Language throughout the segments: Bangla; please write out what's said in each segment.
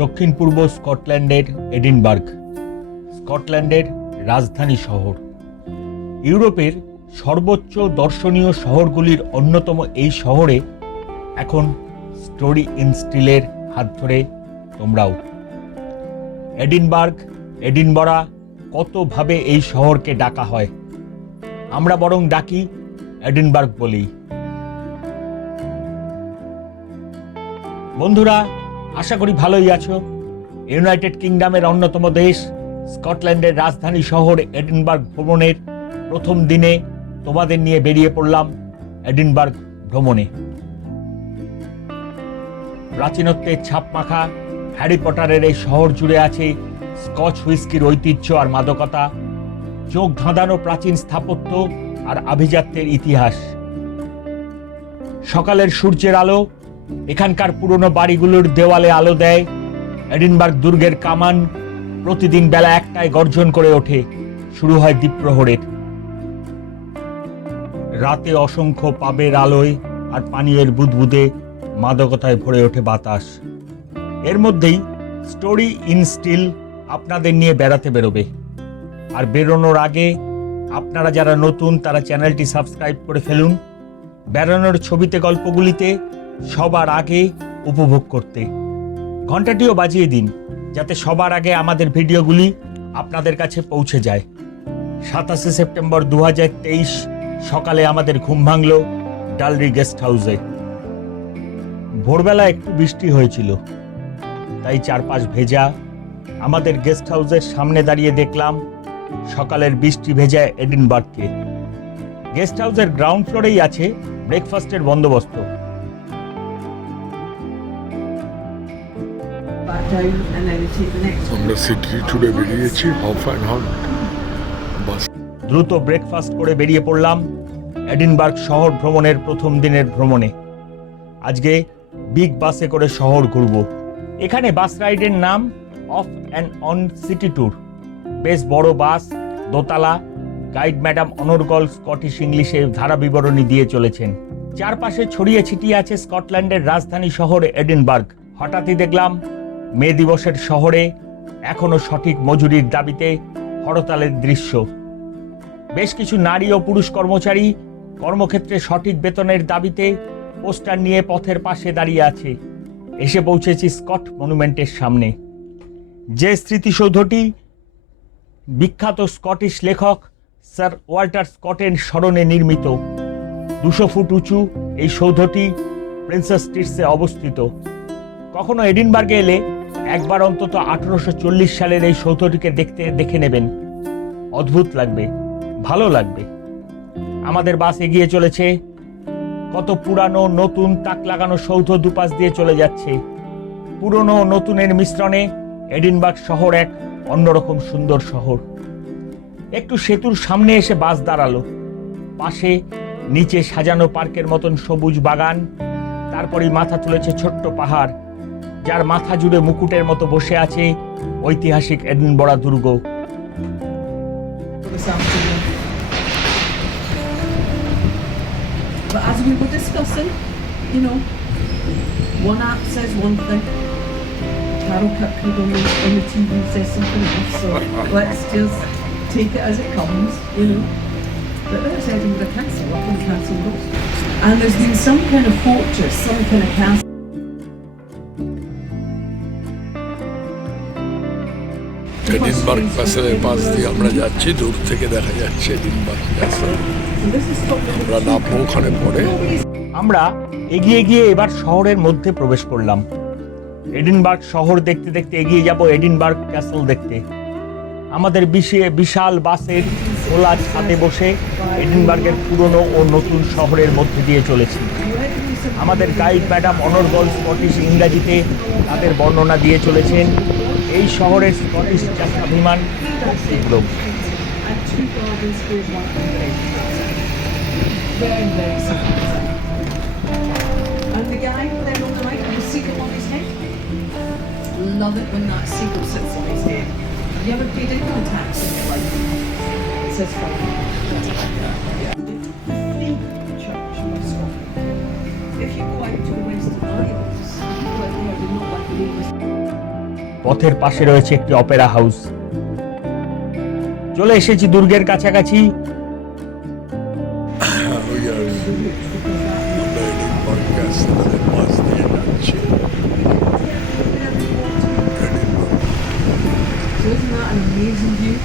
দক্ষিণ পূর্ব স্কটল্যান্ডের এডিনবার্গ, স্কটল্যান্ডের রাজধানী শহর। ইউরোপের সর্বোচ্চ দর্শনীয় শহরগুলির অন্যতম এই শহরে এখন স্টোরি ইন স্টিলের হাত ধরে তোমরাও। এডিনবার্গ, এডিনবরা, কতভাবে এই শহরকে ডাকা হয়, আমরা বরং ডাকি এডিনবার্গ বলেই। বন্ধুরা, আশা করি ভালোই আছো। ইউনাইটেড কিংডমের অন্যতম দেশ স্কটল্যান্ডের রাজধানী শহর এডিনবার্গ ভ্রমণের প্রথম দিনে তোমাদের নিয়ে বেরিয়ে পড়লাম এডিনবার্গ ভ্রমণে। প্রাচীনত্বের ছাপ মাখা হ্যারি পটারের এই শহর জুড়ে আছে স্কচ হুইস্কির ঐতিহ্য আর মাদকতা, চোখ ধাঁধানো প্রাচীন স্থাপত্য আর আভিজাত্যের ইতিহাস। সকালের সূর্যের আলো এখানকার পুরনো বাড়িগুলোর দেওয়ালে আলো দেয়। এডিনবার্গ দুর্গের কামান প্রতিদিন বেলা 1টায় গর্জন করে ওঠে, শুরু হয় দ্বীপ্রহরের। রাতে অসংখ্য পাবের আলোয় আর পানীয়ের বুদবুদে মাদকতায় ভরে ওঠে বাতাস। এর মধ্যেই স্টোরি ইন স্টিল আপনাদের নিয়ে বেড়াতে বেরোবে। আর বেরোনোর আগে আপনারা যারা নতুন তারা চ্যানেলটি সাবস্ক্রাইব করে ফেলুন, বেড়ানোর ছবিতে গল্পগুলিতে সবার আগে উপভোগ করতে। ঘন্টাটিও বাজিয়ে দিন যাতে সবার আগে আমাদের ভিডিওগুলি আপনাদের কাছে পৌঁছে যায়। 27 সেপ্টেম্বর 2023 সকালে আমাদের ঘুম ভাঙল ডালরি গেস্ট হাউসে। ভোরবেলা একটু বৃষ্টি হয়েছিল, তাই চারপাশ ভেজা। আমাদের গেস্ট হাউসের সামনে দাঁড়িয়ে দেখলাম সকালের বৃষ্টি ভেজা এডিনবার্গকে। গেস্ট হাউসের গ্রাউন্ড ফ্লোরেই আছে ব্রেকফাস্টের বন্দোবস্ত। আমরা সিটি ট্যুরে বেরিয়েছি, হফ অ্যান্ড হন বাস। দ্রুত ব্রেকফাস্ট করে বেরিয়ে পড়লাম এডিনবার্গ শহর ভ্রমণের প্রথম দিনের ভ্রমণে। আজকে বিগ বাসে করে শহর ঘুরব। এখানে বাস রাইডের নাম of and on city tour. বেশ বড় বাস, দোতলা। গাইড ম্যাডাম অনর্গল স্কটিশ ইংলিশে ধারা বিবরণী দিয়ে চলেছেন। চারপাশে ছড়িয়ে ছিটিয়ে আছে স্কটল্যান্ডের রাজধানী শহর এডিনবার্গ। হঠাৎই দেখলাম মে দিবসের শহরে এখনো সঠিক মজুরির দাবিতে হরতালের দৃশ্য। বেশ কিছু নারী ও পুরুষ কর্মচারী কর্মক্ষেত্রে সঠিক বেতনের দাবিতে পোস্টার নিয়ে পথের পাশে দাঁড়িয়ে আছে। এসে পৌঁছেছি স্কট মনুমেন্টের সামনে, যে স্মৃতিসৌধটি বিখ্যাত স্কটিশ লেখক স্যার ওয়াল্টার স্কটের স্মরণে নির্মিত। 200 ফুট উঁচু এই সৌধটি প্রিন্সেস স্ট্রিটসে অবস্থিত। কখনো এডিনবার্গে এলে একবার অন্তত 1840 সালের এই সৌধটিকে দেখে নেবেন। অদ্ভুত লাগবে, ভালো লাগবে। আমাদের বাস এগিয়ে চলেছে। কত পুরানো নতুন তাক লাগানো সৌধ দুপাশ দিয়ে চলে যাচ্ছে। পুরনো ও নতুনের মিশ্রণে এডিনবার্গ শহর এক অন্যরকম সুন্দর শহর। একটু সেতুর সামনে এসে বাস দাঁড়ালো। পাশে নিচে সাজানো পার্কের মতন সবুজ বাগান, তারপরই মাথা তুলেছে ছোট্ট পাহাড়, যার মাথা জুড়ে মুকুটের মতো বসে আছে ঐতিহাসিক এডিনবরা দুর্গ। But as we were discussing, one app says one thing, Carol Kirkwood on the TV says something else, so let's just take it as it comes, But there's Edinburgh Castle, up on Castle Road. And there's been some kind of fortress, some kind of castle. Edinburgh ক্যাসেলের পাশ দিয়ে আমরা যাচ্ছি, দূর থেকে দেখা যাচ্ছে এডিনবার্গ ক্যাসেল। আমরা নামবো ওখানে পরে। আমরা এগিয়ে গিয়ে এবার শহরের মধ্যে প্রবেশ করলাম। এডিনবার্গ শহর দেখতে দেখতে এগিয়ে যাব এডিনবার্গ ক্যাসেল দেখতে। আমাদের বিশাল বাসের খোলা ছাদে বসে এডিনবার্গের পুরনো ও নতুন শহরের মধ্যে দিয়ে চলেছি। আমাদের গাইড ম্যাডাম অনর্গল স্কটিশ ইংরাজিতে তাদের বর্ণনা দিয়ে চলেছেন এই শহরের স্কটিশ জাতীয়াভিমান বিপ্লব। Love it when that seagull sits on his head. Have you ever paid income tax in your life? It says fine. Church in Scotland. If you go out to the Western Isles, people out there do not like the neighbours. পথের পাশে রয়েছে একটি অপেরা হাউস। চলে এসেছি দুর্গের কাছাকাছি। ওই আর আমরা এডিনবার্গ ক্যাসেলের পাশ দিয়ে যাচ্ছি। So isn't that an amazing view?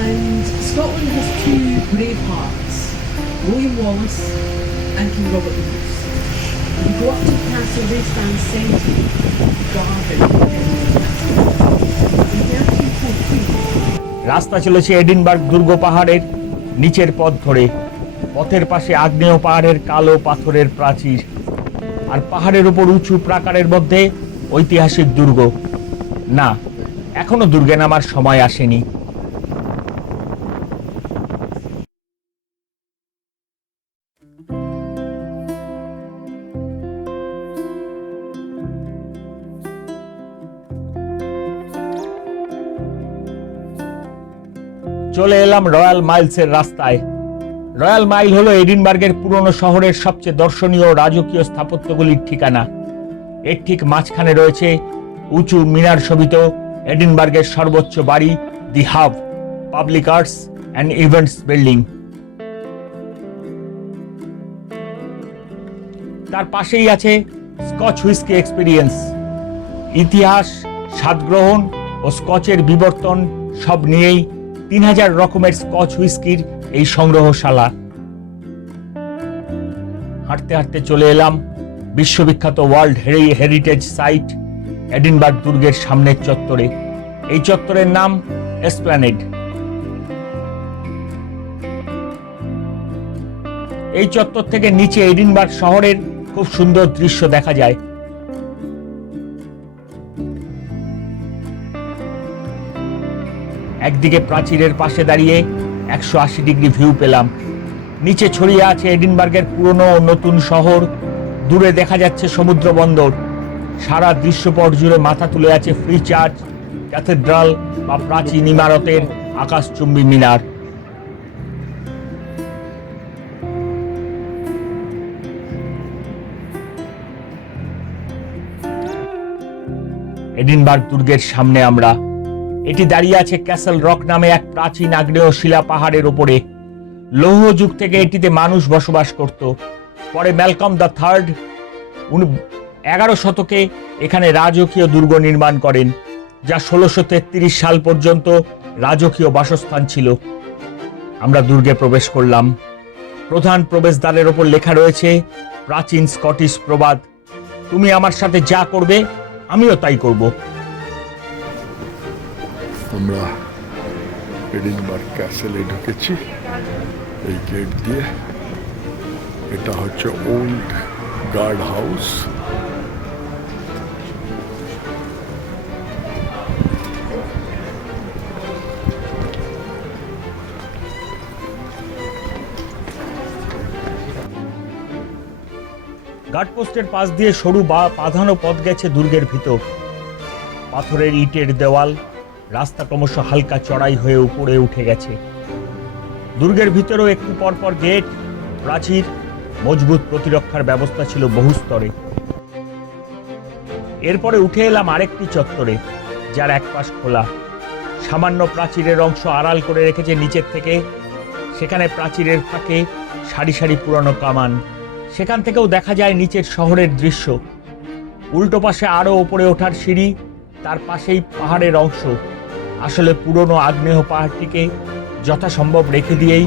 And Scotland has two brave hearts, William Wallace and King Robert the Bruce. You go up to the castle, they stand sentry, guarding রাস্তা চলেছে এডিনবার্গ দুর্গ পাহাড়ের নিচের পথ ধরে। পথের পাশে আগ্নেয় পাহাড়ের কালো পাথরের প্রাচীর, আর পাহাড়ের উপর উঁচু প্রাকারের মধ্যে ঐতিহাসিক দুর্গ। না, এখনো দুর্গে নামার সময় আসেনি। চলে এলাম রয়্যাল মাইলসের রাস্তায়। রয়্যাল মাইল হলো এডিনবার্গের পুরনো শহরের সবচেয়ে দর্শনীয় রাজকীয় স্থাপত্যগুলির ঠিকানা। এর ঠিক মাঝখানে রয়েছে উঁচু মিনার শোভিত এডিনবার্গের সর্বোচ্চ বাড়ি, the Hub public arts and events building. তার পাশেই আছে স্কচ হুইস্কি এক্সপিরিয়েন্স। ইতিহাস, স্বাদগ্রহণ ও স্কচের বিবর্তন সব নিয়েই 3000 রকমের স্কচ হুইস্কির এই সংগ্রহশালা। হাঁটতে হাঁটতে চলে এলাম বিশ্ববিখ্যাত ওয়ার্ল্ড হেরিটেজ সাইট এডিনবার্গ দুর্গের সামনের চত্বরে। এই চত্বরের নাম এসপ্ল্যানেড। এই চত্বর থেকে নিচে এডিনবার্গ শহরের খুব সুন্দর দৃশ্য দেখা যায়। একদিকে প্রাচীরের পাশে দাঁড়িয়ে 180 ডিগ্রি ভিউ পেলাম। নিচে ছড়িয়ে আছে এডিনবার্গের পুরনো ও নতুন শহর। দূরে দেখা যাচ্ছে সমুদ্র বন্দর। সারা দৃশ্যপট জুড়ে মাথা তুলে আছে ফ্রি চার্চ, ক্যাথেড্রাল বা প্রাচীন ইমারতের আকাশচুম্বী মিনার। এডিনবার্গ দুর্গের সামনে আমরা। এটি দাঁড়িয়ে আছে ক্যাসেল রক নামে এক প্রাচীন আগ্নেয় শিলা পাহাড়ের ওপরে। লৌহ যুগ থেকে এটিতে মানুষ বসবাস করত। পরে ম্যালকম দ্য থার্ড 11 শতকে এখানে রাজকীয় দুর্গ নির্মাণ করেন, যা 1633 সাল পর্যন্ত রাজকীয় বাসস্থান ছিল। আমরা দুর্গে প্রবেশ করলাম। প্রধান প্রবেশদ্বারের ওপর লেখা রয়েছে প্রাচীন স্কটিশ প্রবাদ, তুমি আমার সাথে যা করবে আমিও তাই করব। আমরা এডিনবার্গ ক্যাসেলে ঢুকেছি এই গেট দিয়ে। এটা হচ্ছে ওল্ড গার্ড হাউস। গার্ডপোস্টের পাশ দিয়ে সরু বা বাঁধানো পথ গেছে দুর্গের ভিতর। পাথরের ইটের দেওয়াল, রাস্তা ক্রমশ হালকা চড়াই হয়ে উপরে উঠে গেছে। দুর্গের ভিতরেও একটু পরপর গেট, প্রাচীর, মজবুত প্রতিরক্ষার ব্যবস্থা ছিল বহু স্তরে। এরপরে উঠে এলাম আরেকটি চত্বরে, যার এক পাশ খোলা। সামান্য প্রাচীরের অংশ আড়াল করে রেখেছে নিচের থেকে। সেখানে প্রাচীরের ফাঁকে সারি সারি পুরনো কামান। সেখান থেকেও দেখা যায় নিচের শহরের দৃশ্য। উল্টো পাশে আরো ওপরে ওঠার সিঁড়ি, তার পাশেই পাহাড়ের অংশ। আসলে পুরনো আগ্নেয় পাহাড়টিকে যথাসম্ভব রেখে দিয়েই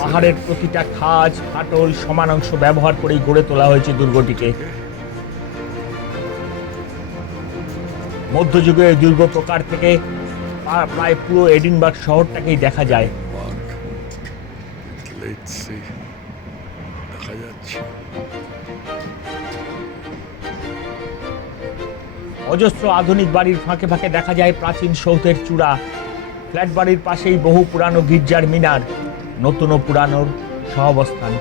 পাহাড়ের প্রতিটা খাঁজ, ফাটল, সমান অংশ ব্যবহার করেই গড়ে তোলা হয়েছে দুর্গটিকে। মধ্যযুগের দুর্গ প্রকার থেকে প্রায় পুরো এডিনবার্গ শহরটাকেই দেখা যায়। দেখা যাচ্ছে অজস্র আধুনিক বাড়ির ফাঁকে ফাঁকে দেখা যায় প্রাচীন সৌধের চূড়া। ফ্ল্যাট বাড়ির পাশেই বহু পুরানো গির্জার মিনার, নতুন ও পুরানোর সহাবস্থান।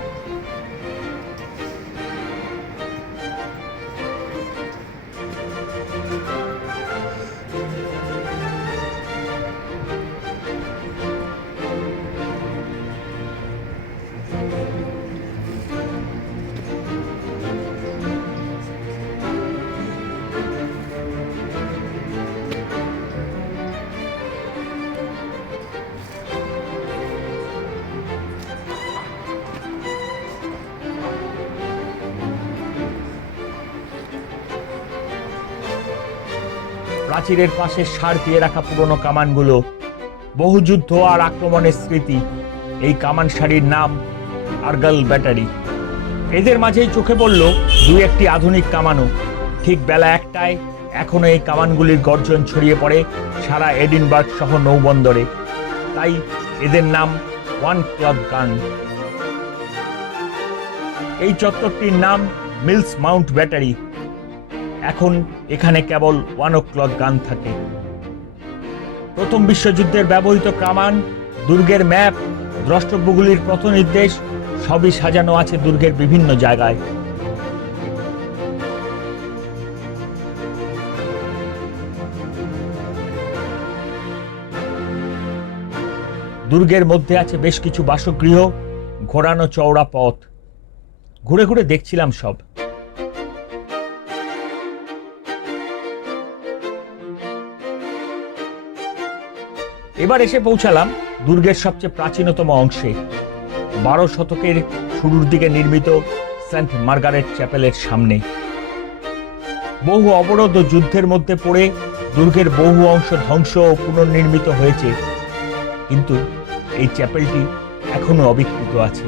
প্রাচীরের পাশে সার দিয়ে রাখা পুরনো কামানগুলো, বহু যুদ্ধ আর আক্রমণের স্মৃতি। এই কামান সারির নাম আর্গাল ব্যাটারি। এদের মাঝেই চোখে পড়ল দুই একটি আধুনিক কামানও। ঠিক বেলা 1টায় এখনো এই কামানগুলির গর্জন ছড়িয়ে পড়ে সারা এডিনবার্গ সহ নৌবন্দরে। তাই এদের নাম ওয়ান ক্লক গান। এই চত্বরটির নাম মিলস মাউন্ট ব্যাটারি। এখন এখানে কেবল 1 o'clock গান থাকে। প্রথম বিশ্বযুদ্ধের ব্যবহৃত কামান, দুর্গের ম্যাপ, দ্রষ্টব্যগুলির পথনির্দেশ সবই সাজানো আছে দুর্গের বিভিন্ন জায়গায়। দুর্গের মধ্যে আছে বেশ কিছু বাসগৃহ, ঘোরানো চওড়া পথ। ঘুরে ঘুরে দেখছিলাম সব। এবার এসে পৌঁছালাম দুর্গের সবচেয়ে প্রাচীনতম অংশে, 12 শতকের শুরুর দিকে নির্মিত সেন্ট মার্গারেট চ্যাপেলের সামনে। বহু অবরোধ ও যুদ্ধের মধ্যে পড়ে দুর্গের বহু অংশ ধ্বংস ও পুনর্নির্মিত হয়েছে, কিন্তু এই চ্যাপেলটি এখনো অবিকৃত আছে।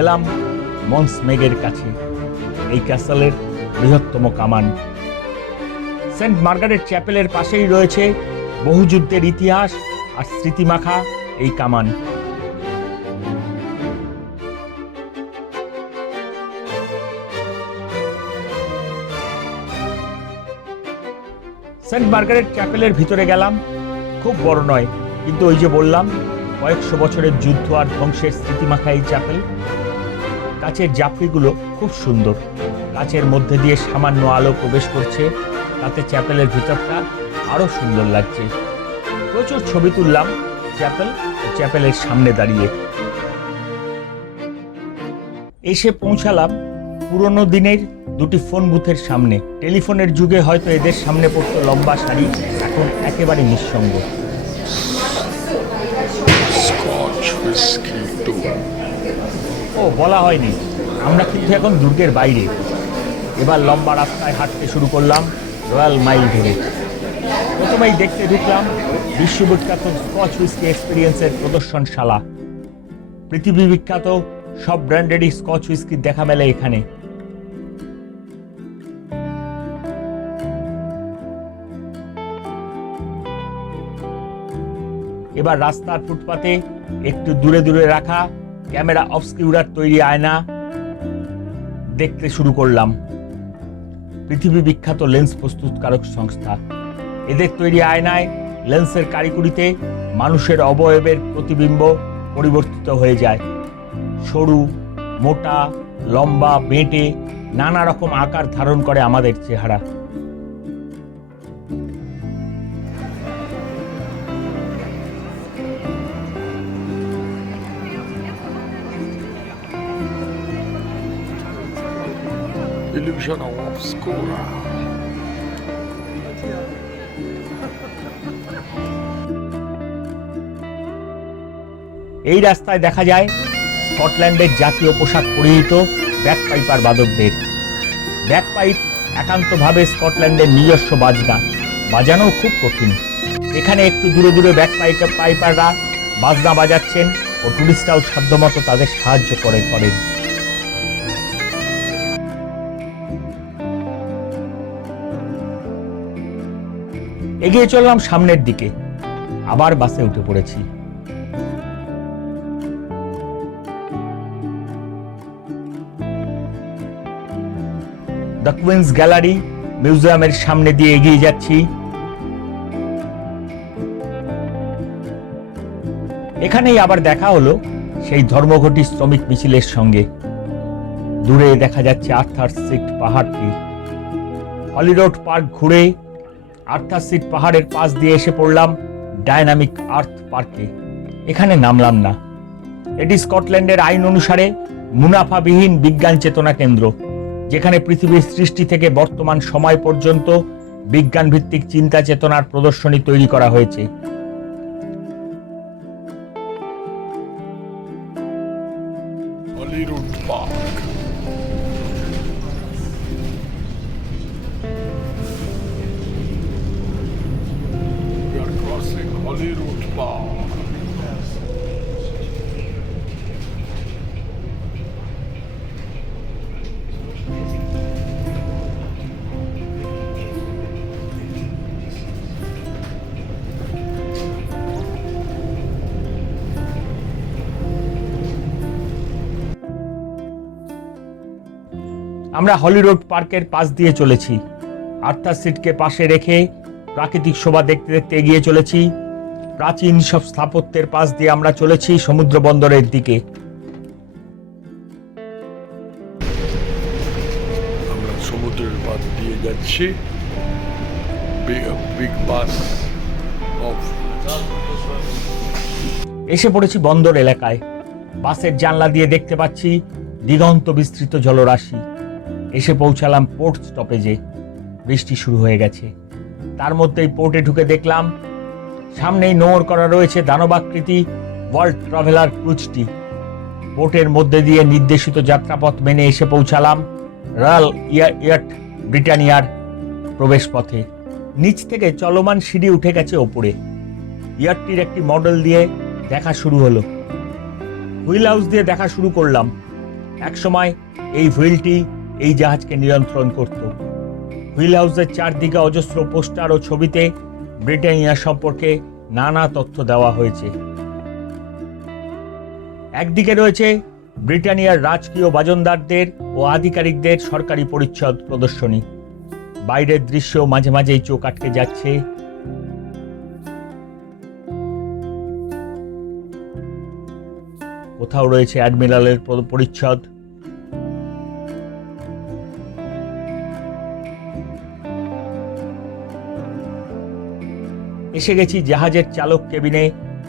এলাম মন্সমেগের কাছে, এই ক্যাসেলের বৃহত্তম কামান। সেন্ট মার্গারেট চ্যাপেলের পাশেই রয়েছে বহু যুদ্ধের ইতিহাস আর স্মৃতিমাখা এই কামান। সেন্ট মার্গারেট চ্যাপেলের ভিতরে গেলাম। খুব বড় নয়, কিন্তু ওই যে বললাম কয়েকশো বছরের যুদ্ধ আর ধ্বংসের স্মৃতিমাখা এই চ্যাপেল। কাচের জাফরিগুলো খুব সুন্দর। কাচের মধ্যে দিয়ে সামান্য আলো প্রবেশ করছে, তাতে চ্যাপেলের ভিতরটা আরো সুন্দর লাগছে। প্রচুর ছবি তুললাম চ্যাপেলের সামনে দাঁড়িয়ে। এসে পৌঁছালাম পুরনো দিনের দুটি ফোন বুথের সামনে। টেলিফোনের যুগে হয়তো এদের সামনে পড়তো লম্বা সারি, এখন একেবারে নিঃসঙ্গ। ও বলা হয়নি, আমরা কিন্তু এখন দুর্গের বাইরে। এবার লম্বা রাস্তায় হাঁটতে শুরু করলাম রয়্যাল মাইল ধরে। প্রথমেই দেখতে ঢুকলাম বিশ্ববিখ্যাত স্কচ হুইস্কি এক্সপিরিয়েন্সের প্রদর্শনশালা। পৃথিবী বিখ্যাত সব ব্র্যান্ডেরই স্কচ হুইস্কির দেখা মেলে এখানে। এবার রাস্তার ফুটপাতে একটু দূরে দূরে রাখা ক্যামেরা অবস্কিউরার তৈরি আয়না দেখতে শুরু করলাম। পৃথিবী বিখ্যাত লেন্স প্রস্তুতকারক সংস্থা। এদের তৈরি আয়নায় লেন্সের কারিকুরিতে মানুষের অবয়বের প্রতিবিম্ব পরিবর্তিত হয়ে যায়। সরু, মোটা, লম্বা, বেঁটে নানা রকম আকার ধারণ করে আমাদের চেহারা। Illusion obscura. এই রাস্তায় দেখা যায় স্কটল্যান্ডের জাতীয় পোশাক পরিহিত ব্যাকপাইপার বাদকদের। ব্যাকপাইপ একান্তভাবে স্কটল্যান্ডের নিজস্ব বাজনা, বাজানো খুব কঠিন। এখানে একটু দূরে দূরে ব্যাকপাইপাররা বাজনা বাজাচ্ছেন ও টুরিস্টরাও সাধ্যমতো তাদের সাহায্য করেন। এগিয়ে চললাম সামনের দিকে, আবার বাসে উঠে পড়েছি। দ্য কুইন্স গ্যালারি মিউজিয়ামের সামনে দিয়ে এগিয়ে যাচ্ছি। এখানেই আবার দেখা হলো সেই ধর্মঘটি শ্রমিক মিছিলের সঙ্গে। দূরে দেখা যাচ্ছে আর্থার সিট পাহাড়টি। হলিরোড পার্ক ঘুরে আর্থার সিট পাহাড়ের পাশ দিয়ে এসে পড়লাম ডায়নামিক আর্থ পার্কে। এখানে নামলাম না। এটি স্কটল্যান্ডের আইন অনুসারে মুনাফাবিহীন বিজ্ঞান চেতনা কেন্দ্র, যেখানে পৃথিবীর সৃষ্টি থেকে বর্তমান সময় পর্যন্ত বিজ্ঞান ভিত্তিক চিন্তা চেতনার প্রদর্শনী তৈরি করা হয়েছে। Holyrood Park. হলিউড বার। আমরা হলিরোড পার্কের পাশ দিয়ে চলেছি। আর্থার সিটকে পাশে রেখে প্রাকৃতিক শোভা দেখতে দেখতে এগিয়ে চলেছি। প্রাচীন সব স্থাপত্যের পাশ দিয়ে আমরা চলেছি সমুদ্র বন্দরের দিকে। আমরা সমুদ্রের পাড় দিয়ে যাচ্ছি। বিগ বাস অফ এসে পড়েছি বন্দর এলাকায়। বাসের জানলা দিয়ে দেখতে পাচ্ছি দিগন্ত বিস্তৃত জলরাশি। এসে পৌঁছালাম পোর্ট স্টপেজে। বৃষ্টি শুরু হয়ে গেছে। তার মধ্যেই পোর্টে ঢুকে দেখলাম সামনেই নোঙর করা রয়েছে দানবাকৃতি ওয়ার্ল্ড ট্রাভেলার ক্রুজটি। পোর্টের মধ্যে দিয়ে নির্দেশিত যাত্রাপথ মেনে এসে পৌঁছালাম রয়্যাল ইয়াট ব্রিটানিয়ার প্রবেশ পথে। নিচ থেকে চলমান সিঁড়ি উঠে গেছে ওপরে। ইয়াটটির একটি মডেল দিয়ে দেখা শুরু হলো। হুইল হাউস দিয়ে দেখা শুরু করলাম। একসময় এই হুইলটি এই জাহাজকে নিয়ন্ত্রণ করত। হুইল হাউসের চারদিকে অজস্র পোস্টার ও ছবিতে ব্রিটানিয়া সম্পর্কে নানা তথ্য দেওয়া হয়েছে। একদিকে রয়েছে ব্রিটানিয়ার রাজকীয় বাজনদারদের ও আধিকারিকদের সরকারি পরিচ্ছদ প্রদর্শনী। বাইরের দৃশ্য মাঝে মাঝেই চোখ আটকে যাচ্ছে। কোথাও রয়েছে অ্যাডমিরালের পরিচ্ছদ। এসে গেছি জাহাজের চালক কেবিনে,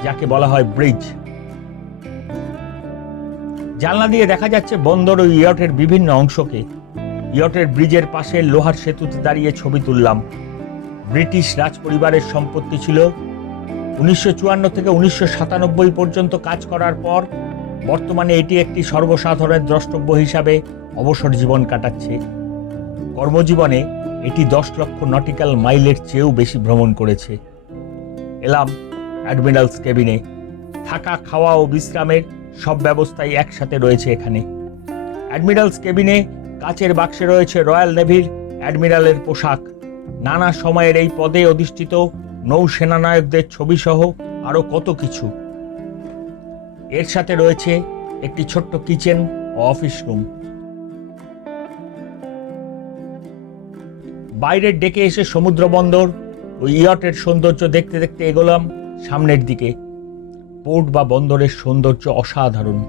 যাকে বলা হয় ব্রিজ। জানলা দিয়ে দেখা যাচ্ছে বন্দর ও ইয়টের বিভিন্ন অংশকে। ইয়টের ব্রিজের পাশে লোহার সেতুতে দাঁড়িয়ে ছবি তুললাম। ব্রিটিশ রাজপরিবারের সম্পত্তি ছিল। 1954 থেকে 1997 পর্যন্ত কাজ করার পর বর্তমানে এটি একটি সর্বসাধারণের দ্রষ্টব্য হিসাবে অবসর জীবন কাটাচ্ছে। কর্মজীবনে এটি 10 লক্ষ নটিক্যাল মাইলের চেয়েও বেশি ভ্রমণ করেছে। এলাম অ্যাডমিরালস কেবিনে। থাকা, খাওয়া ও বিশ্রামের সব ব্যবস্থাই একসাথে রয়েছে এখানে। অ্যাডমিরালস কেবিনে কাচের বাক্সে রয়েছে রয়্যাল নেভির অ্যাডমিরালের পোশাক। নানা সময়ের এই পদে অধিষ্ঠিত নৌসেনানায়কদের ছবিসহ আরও কত কিছু। এর সাথে রয়েছে একটি ছোট্ট কিচেন ও অফিস রুম। বাইরের ডেকে এসে সমুদ্র বন্দর ও ইয়টের সৌন্দর্য দেখতে দেখতে এগোলাম সামনের দিকে। পোর্ট বা বন্দরের সৌন্দর্য অসাধারণ।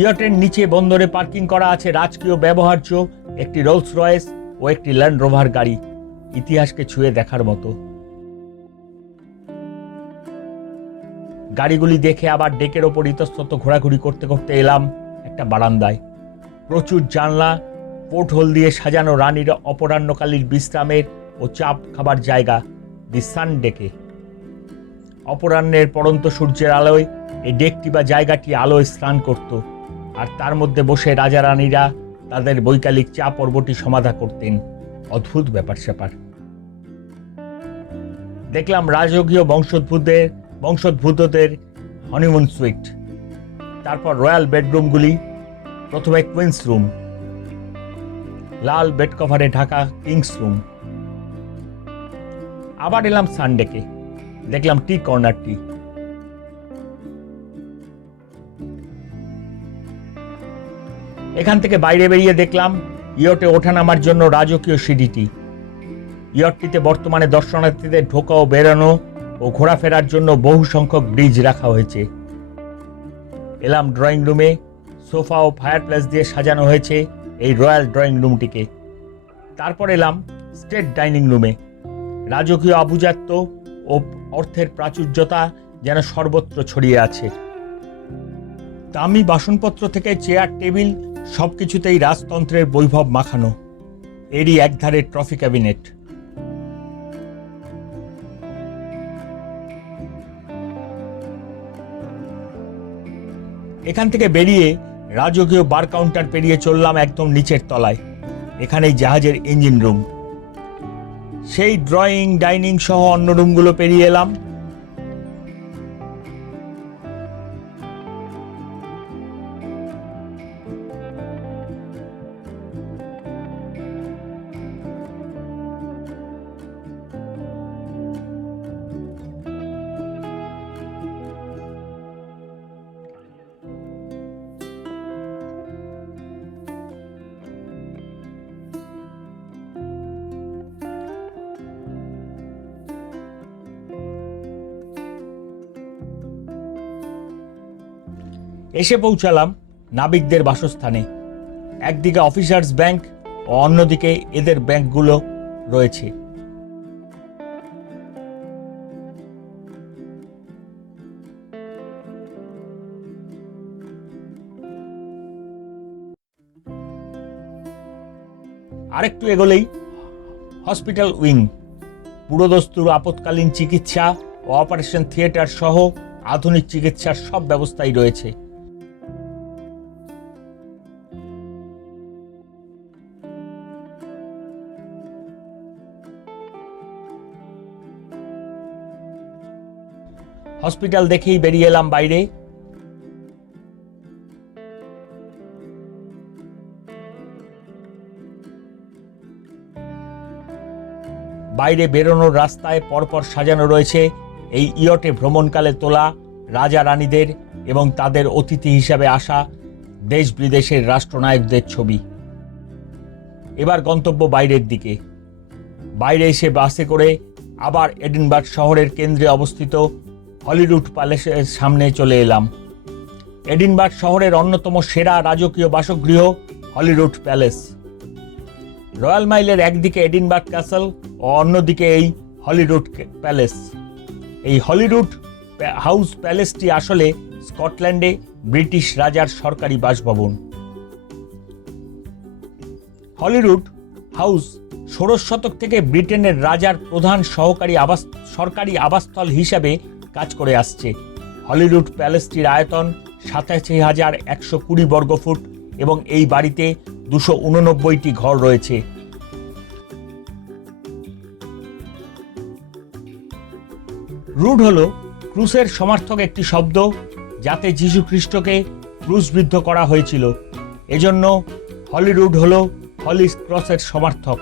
ইয়টের নিচে বন্দরে পার্কিং করা আছে রাজকীয় ব্যবহার্য একটি রোলস রয়েস ও একটি ল্যান্ড রোভার গাড়ি। ইতিহাসকে ছুঁয়ে দেখার মতো। গাড়িগুলি দেখে আবার ডেকের ওপর ইতস্তত ঘোরাঘুরি করতে করতে এলাম একটা বারান্দায়। প্রচুর জানলা, পোর্ট হোল দিয়ে সাজানো রানীর অপরাহ্নকালীর বিশ্রামের ও চাপ খাবার জায়গা, দি সান ডেকে। অপরাহ্নের পড়ন্ত সূর্যের আলোয় এই ডেকটি বা জায়গাটি আলোয় স্নান করত, আর তার মধ্যে বসে রাজা রানীরা তাদের বৈকালিক চা পর্বটি সমাধা করতেন। অদ্ভুত ব্যাপার স্যাপার। দেখলাম রাজকীয় বংশোদ্ভূতদের হনিমুন সুইট। তারপর রয়্যাল বেডরুমগুলি। প্রথমে কুইন্স রুম, লাল বেড কভারে ঢাকা কিংস রুম। আবার এলাম সানডেকে। দেখলাম টি কর্নারটি। এখান থেকে বাইরে বেরিয়ে দেখলাম ইয়টে ওঠানামার জন্য রাজকীয় সিঁড়িটি। ইয়টটিতে বর্তমানে দর্শনার্থীদের ঢোকা ও বেরানো ও ঘোরাফেরার জন্য বহু সংখ্যক ব্রিজ রাখা হয়েছে। এলাম ড্রয়িং রুমে। সোফা ও ফায়ারপ্লেস দিয়ে সাজানো হয়েছে এই রয়্যাল ড্রয়িং রুমটিকে। তারপর এলাম স্টেট ডাইনিং রুমে। রাজকীয় আভিজাত্য ও অর্থের প্রাচুর্যতা যেন সর্বত্র ছড়িয়ে আছে। দামি বাসনপত্র থেকে চেয়ার, টেবিল সবকিছুতেই রাজতন্ত্রের বৈভব মাখানো। এরই একধারে ট্রফি ক্যাবিনেট। এখান থেকে বেরিয়ে রাজকীয় বার কাউন্টার পেরিয়ে চললাম একদম নিচের তলায়। এখানেই জাহাজের ইঞ্জিন রুম। সেই ড্রয়িং, ডাইনিং সহ অন্য রুমগুলো পেরিয়ে এলাম। এসে পৌঁছালাম নাবিকদের বাসস্থানে। একদিকে অফিসার্স ব্যাংক ও অন্যদিকে এদের ব্যাংকগুলো রয়েছে। আরেকটু এগোলেই হসপিটাল উইং, পুরোদস্তুর আপৎকালীন চিকিৎসা ও অপারেশন থিয়েটার সহ আধুনিক চিকিৎসার সব ব্যবস্থাই রয়েছে। হসপিটাল দেখেই বেরিয়ে এলাম বাইরে। বাইরে বেরোনোর রাস্তায় পরপর সাজানো রয়েছে এই ইয়টে ভ্রমণকালে তোলা রাজা রানীদের এবং তাদের অতিথি হিসাবে আসা দেশ বিদেশের রাষ্ট্রনায়কদের ছবি। এবার গন্তব্য বাইরের দিকে। বাইরে এসে বাসে করে আবার এডিনবার্গ শহরের কেন্দ্রে অবস্থিত হলিউড প্যালেসের সামনে চলে এলাম। এডিনবার্গ শহরের অন্যতম সেরা রাজকীয় বাসগৃহ হলিউড প্যালেস। রয়্যাল মাইলের একদিকে এডিনবার্গ ক্যাসল ও অন্যদিকে এই হলিউড প্যালেস। এই হলিউড হাউস প্যালেসটি আসলে স্কটল্যান্ডে ব্রিটিশ রাজার সরকারি বাসভবন। হলিউড হাউস ষোড়শ শতক থেকে ব্রিটেনের রাজার প্রধান সরকারি আবাসস্থল হিসাবে কাজ করে আসছে। হলিউড প্যালেসটির আয়তন 87,120 বর্গফুট এবং এই বাড়িতে 289টি ঘর রয়েছে। রুড হলো ক্রুসের সমার্থক একটি শব্দ, যাতে যীশু খ্রিস্টকে ক্রুশবিদ্ধ করা হয়েছিল। এজন্য হলিউড হলো হলি ক্রসের সমার্থক।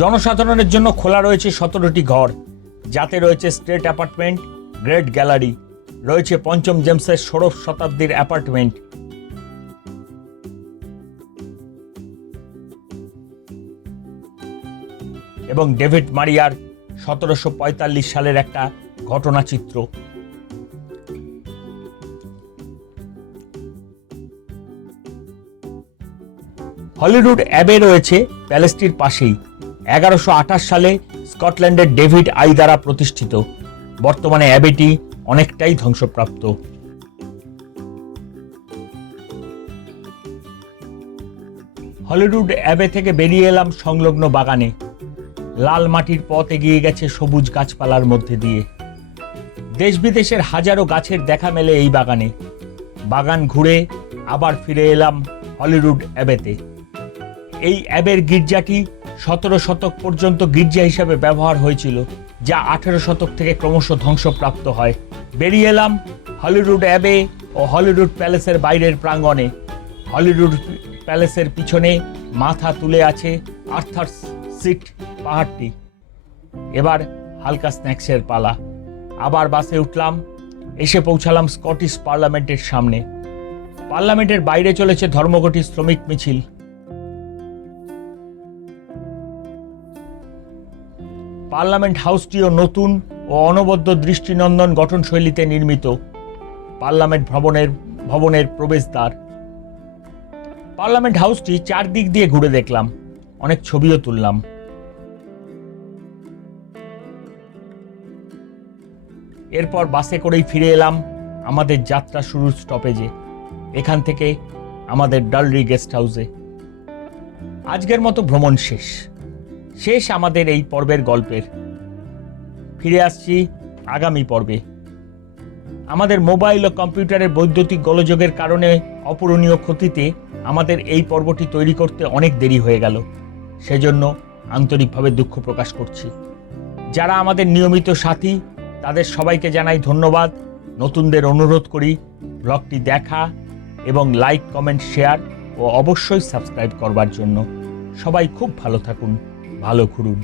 জনসাধারণের জন্য খোলা রয়েছে 17টি ঘর, যাতে রয়েছে স্টেট অ্যাপার্টমেন্ট, গ্রেট গ্যালারি, রয়েছে পঞ্চম জেমসের ষোড়শ শতাব্দীর অ্যাপার্টমেন্ট। এবং ডেভিড মারিয়ার 1745 সালের একটা ঘটনাচিত্র। হলিউড অ্যাবে রয়েছে প্যালেসটির পাশেই। 1128 সালে স্কটল্যান্ডের ডেভিড আই দ্বারা প্রতিষ্ঠিত। বর্তমানে অ্যাবেটি অনেকটাই ধ্বংসপ্রাপ্ত। হলিউড অ্যাবে থেকে বেরিয়ে এলাম সংলগ্ন বাগানে। লাল মাটির পথ এগিয়ে গেছে সবুজ গাছপালার মধ্যে দিয়ে। দেশ বিদেশের হাজারো গাছের দেখা মেলে এই বাগানে। বাগান ঘুরে আবার ফিরে এলাম হলিউড অ্যাবেতে। এই অ্যাবের গির্জাটি 17 শতক পর্যন্ত গির্জা হিসাবে ব্যবহার হয়েছিল, যা 18 শতক থেকে ক্রমশ ধ্বংসপ্রাপ্ত হয়। বেরিয়ে এলাম হলিউড অ্যাবে ও হলিউড প্যালেসের বাইরের প্রাঙ্গণে। হলিউড প্যালেসের পিছনে মাথা তুলে আছে আর্থার সিট পাহাড়টি। এবার হালকা স্ন্যাক্সের পালা। আবার বাসে উঠলাম। এসে পৌঁছালাম স্কটিশ পার্লামেন্টের সামনে। পার্লামেন্টের বাইরে চলেছে ধর্মঘটি শ্রমিক মিছিল। পার্লামেন্ট হাউসটিও নতুন ও অনবদ্য দৃষ্টিনন্দন গঠনশৈলীতে নির্মিত। পার্লামেন্ট ভবনের প্রবেশদ্বার। পার্লামেন্ট হাউসটি চারদিক দিয়ে ঘুরে দেখলাম, অনেক ছবিও তুললাম। এরপর বাসে করেই ফিরে এলাম আমাদের যাত্রা শুরুর স্টপেজে। এখান থেকে আমাদের ডালরি গেস্ট হাউসে। আজকের মতো ভ্রমণ শেষ আমাদের এই পর্বের গল্পের। ফিরে আসছি আগামী পর্বে। আমাদের মোবাইল ও কম্পিউটারের বৈদ্যুতিক গোলযোগের কারণে অপূরণীয় ক্ষতিতে আমাদের এই পর্বটি তৈরি করতে অনেক দেরি হয়ে গেল। সেজন্য আন্তরিকভাবে দুঃখ প্রকাশ করছি। যারা আমাদের নিয়মিত সাথী তাদের সবাইকে জানাই ধন্যবাদ। নতুনদের অনুরোধ করি ব্লগটি দেখা এবং লাইক, কমেন্ট, শেয়ার ও অবশ্যই সাবস্ক্রাইব করবার জন্য। সবাই খুব ভালো থাকুন, ভালো ঘুরুন।